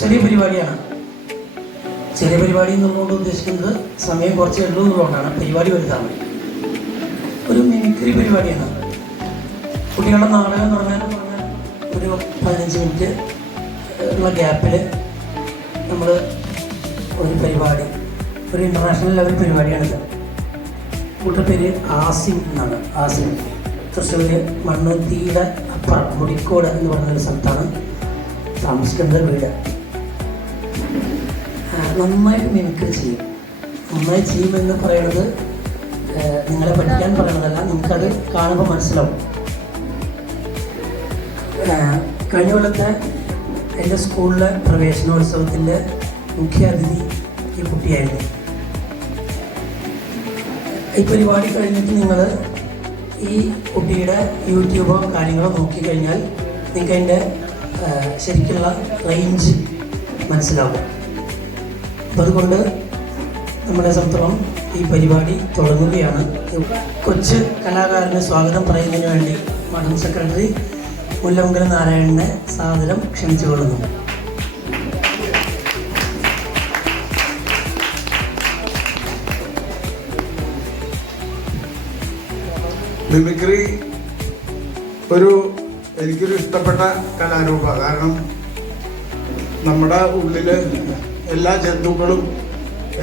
ചെറിയ പരിപാടിയാണ്. ചെറിയ പരിപാടി എന്നുള്ളതുകൊണ്ട് ഉദ്ദേശിക്കുന്നത് സമയം കുറച്ച് ഉള്ളൂ എന്നുള്ളതുകൊണ്ടാണ്. പരിപാടി വലുതാണ് ഒരു മിമിക്രി പരിപാടിയാണ്. കുട്ടികളുടെ നാടകം തുടങ്ങാൻ ഒരു പതിനഞ്ച് മിനിറ്റ് ഉള്ള ഗ്യാപ്പിൽ നമ്മൾ ഒരു പരിപാടി ഒരു ഇന്റർനാഷണൽ ലെവൽ പരിപാടിയാണിത് കൂട്ട പേര് ആസിം എന്നാണ്. ആസിം. തൃശ്ശൂർ മണ്ണുത്തിയുടെ അപ്പുറം മുടിക്കോട് എന്ന് പറഞ്ഞൊരു സ്ഥലത്താണ് താമസിക്കുന്നത് വീട്. നന്നായിട്ട് മിമിക്രി ചെയ്യും. നന്നായി ചെയ്യുമെന്ന് പറയുന്നത് നിങ്ങളെ പഠിക്കാൻ പറയണതല്ല നിങ്ങൾക്കത് കാണുമ്പോൾ മനസ്സിലാവും. കഴിഞ്ഞ കൊല്ലത്തെ എന്റെ സ്കൂളിലെ പ്രവേശനോത്സവത്തിന്റെ മുഖ്യ അതിഥി ഈ കുട്ടിയായിരുന്നു. ഈ പരിപാടി കഴിഞ്ഞിട്ട് നിങ്ങൾ ഈ കുട്ടിയുടെ യൂട്യൂബോ കാര്യങ്ങളോ നോക്കിക്കഴിഞ്ഞാൽ നിങ്ങൾക്ക് അതിന്റെ ശരിക്കുള്ള റേഞ്ച് മനസ്സിലാവും. അപ്പം അതുകൊണ്ട് നമ്മുടെ സംബന്ധിച്ചോളം ഈ പരിപാടി തുടങ്ങുകയാണ്. കൊച്ചു കലാകാരന് സ്വാഗതം പറയുന്നതിന് വേണ്ടി മഠം സെക്രട്ടറി മുല്ലമംഗല നാരായണനെ സാദരം ക്ഷണിച്ചുകൊള്ളുന്നു മിമിക്രി ഒരു എനിക്കൊരു ഇഷ്ടപ്പെട്ട കലാരൂപ. കാരണം നമ്മുടെ ഉള്ളിൽ എല്ലാ ജന്തുക്കളും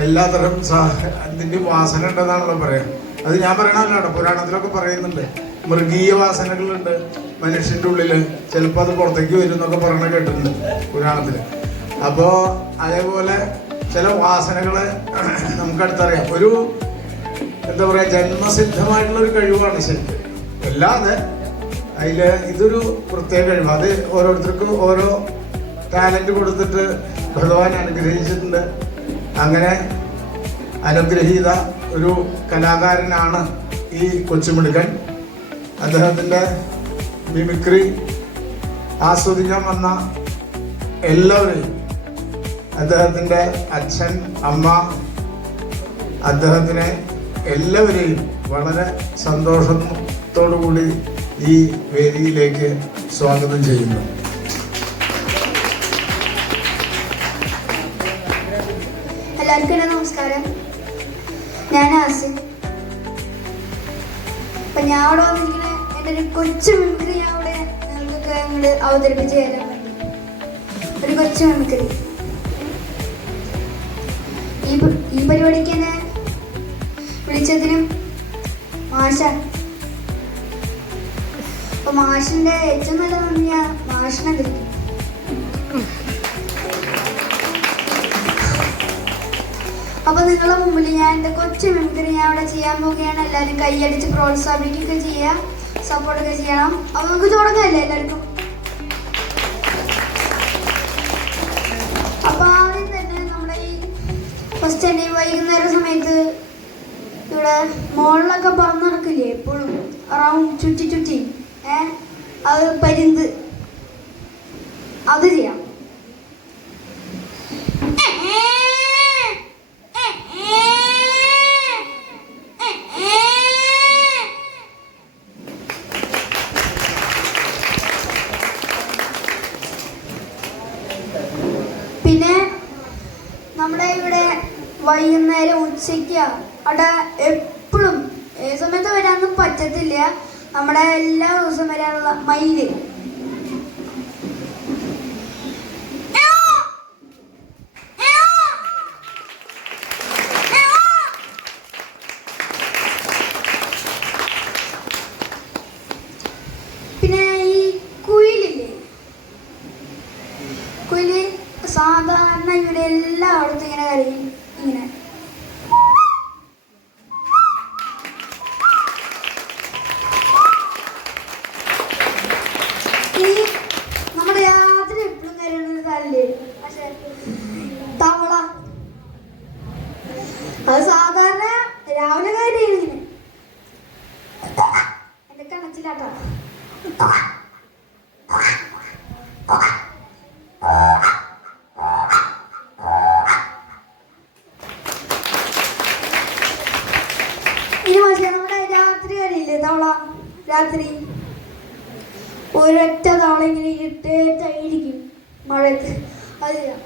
എല്ലാതരം തരം അതിന്റെ വാസന ഉണ്ടെന്നാണല്ലോ പറയാം. അത് ഞാൻ പറയണല്ലോ പുരാണത്തിലൊക്കെ പറയുന്നുണ്ട്. മൃഗീയ വാസനകളുണ്ട് മനുഷ്യന്റെ ഉള്ളിൽ. ചിലപ്പോൾ അത് പുറത്തേക്ക് വരും എന്നൊക്കെ പറയണ കേട്ടിട്ടുണ്ട് പുരാണത്തിൽ. അപ്പോൾ അതേപോലെ ചില വാസനകൾ നമുക്കടുത്തറിയാം. ഒരു എന്താ പറയാ ജന്മസിദ്ധമായിട്ടുള്ള ഒരു കഴിവാണ് ശരിക്കും അല്ലാതെ അതിൽ ഇതൊരു പ്രത്യേക കഴിവ്. അത് ഓരോരുത്തർക്കും ഓരോ ടാലന്റ് കൊടുത്തിട്ട് ഭഗവാൻ അനുഗ്രഹിച്ചിട്ടുണ്ട്. അങ്ങനെ അനുഗ്രഹീത ഒരു കലാകാരനാണ് ഈ കൊച്ചുമിടുക്കൻ. അദ്ദേഹത്തിന്റെ മിമിക്രി ആസ്വദിക്കാൻ വന്ന എല്ലാവരെയും അദ്ദേഹത്തിന്റെ അച്ഛൻ അമ്മ അദ്ദേഹത്തിനെ എല്ലാവരെയും വളരെ സന്തോഷത്തോടു കൂടി ഈ വേദിയിലേക്ക് സ്വാഗതം ചെയ്യുന്നു. എല്ലാവർക്കും എന്റെ നമസ്കാരം. ഞാൻ ആസിൻ. അപ്പൊ ഞാൻ അവിടെ വന്നിരിക്കുന്ന എന്റെ ഒരു കൊച്ചു മിമിക്രി ഞാൻ അവിടെ നിങ്ങൾക്കൊക്കെ അങ്ങോട്ട് അവതരിപ്പിച്ച് തരാൻ വേണ്ടി. ഒരു കൊച്ചു മിമിക്രി. ഈ ഈ പരിപാടിക്ക് എന്നെ വിളിച്ചതിനും മാഷ അപ്പൊ മാഷിന്റെ ഏറ്റവും നല്ല നന്ദി മുമ്പിൽ ഞാൻ എന്റെ കൊച്ചു മിമിക്രി ഞാൻ അവിടെ ചെയ്യാൻ പോവുകയാണ്. എല്ലാവരും കൈയടിച്ച് പ്രോത്സാഹിപ്പിക്കുകയൊക്കെ ചെയ്യാം. സപ്പോർട്ടൊക്കെ ചെയ്യണം. അപ്പൊ നമുക്ക് തുടങ്ങല്ലേ എല്ലാവർക്കും? അപ്പൊ ആദ്യം തന്നെ ഈ ഫസ്റ്റ് വൈകുന്നേര സമയത്ത് ഇവിടെ മോളിലൊക്കെ പറന്ന് നടക്കില്ലേ എപ്പോഴും? അറൗണ്ട് ചുറ്റി ചുറ്റി. ഏഹ് അത് പരിന്ത് അത് ചെയ്യാം പിന്നെ നമ്മുടെ ഇവിടെ വൈകുന്നേരം ഉച്ചയ്ക്ക് അവിടെ എപ്പോഴും ഏത് സമയത്ത് വരാനൊന്നും പറ്റത്തില്ല. നമ്മുടെ എല്ലാ ദിവസവും വരാനുള്ള മയിൽ പിന്നെ ഈ കുയിലില്ലേ കുയിൽ സാധാരണ ഇവിടെ എല്ലായിടത്തും ഇങ്ങനെ കരയും ഇങ്ങനെ ഈ നമ്മുടെ രാത്രി എപ്പോഴും കരയുന്ന സ്ഥലല്ലേ പക്ഷെ തവള അത് സാധാരണ രാവിലെ കരയും ഇങ്ങനെ കണച്ചിലാട്ടോ ഇനി രാത്രി തവള? രാത്രി? ഒരൊറ്റ തവള ഇങ്ങനെ ഇട്ടേറ്റായിരിക്കും മഴയത്ത്. അത് ചെയ്യാം.